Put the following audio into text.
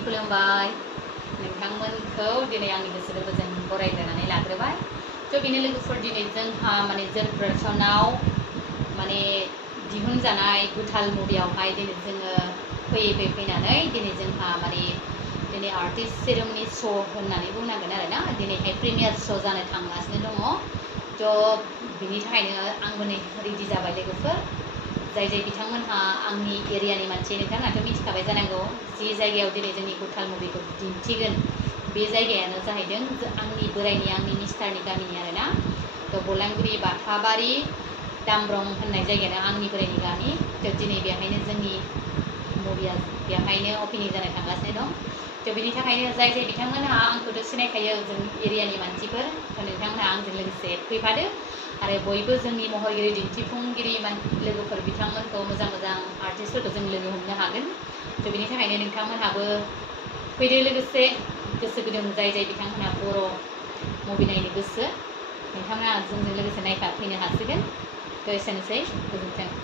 खुलुमबाय नोंथांमोनखौ दिनै आंनि गोसो गोरबोजों बरायग्रोनानै लाग्रोबाय। थ' बेनो लोगोफोर दिनै जोंहा माने जोर प्रडाक्शनाव माने दिहुनजानाय गुथाल मुभियावहाय दिनै जोङो फैनानै दिनै जोंहा माने दिनै आर्टिस्ट सेरेमनि श' होननानै बुंनांगोन आरोना दिनैहाय प्रिमियार श' जानो थांगासिनो दङ। थ' बिनि थाखायनो आंबो नै रेडि जाबाय लोगोफोर। जाय बिथांमोनहा आंनि एरियानि मानसि नोंथांमोनाथ' मिथिखाबाय जानांगौ जि जायगायाव दिनै जोंनि गुथाल मुभिखौ दिन्थिगोन बे जायगायानो जाहैदों आंनि बोराइनि आंनि मिस्टारनि गामिनि आरोना। थ' बलांगिरि बाथाबारि दामब्रं होननाय जायगायानो आंनि बोराइनि गामि। थ' दिनै बेहायनो जोंनि मुभिया बेहायनो अपेनिं जानो थांगासिनो दं। थ' बिनि थाखायनो जाय बिथांमोनहा आंखौथ' सिनायखायो जोंनि एरियानि मानसिफोर। थ' नोंथांमोनहा आंजों लोगोसे फैफादो आरो बयबो जोंनि महरगिरि दिन्थिफुंगिरि लोगोफोर बिथांमोनखौ मोजां आर्टिस्टफोरखौ जों लोगो हमनो हागोन। थ' बिनि थाखायनो नोंथांमोनहाबो फैदो लोगोसे गोसो गुदुं जाय बिथांमोनहा बर' मुभि नायनो गोसो नोंथांमोना जोंजों लोगोसे नायफाफैनो हासिगोन। थ' एसेनोसै गोजोन्थों।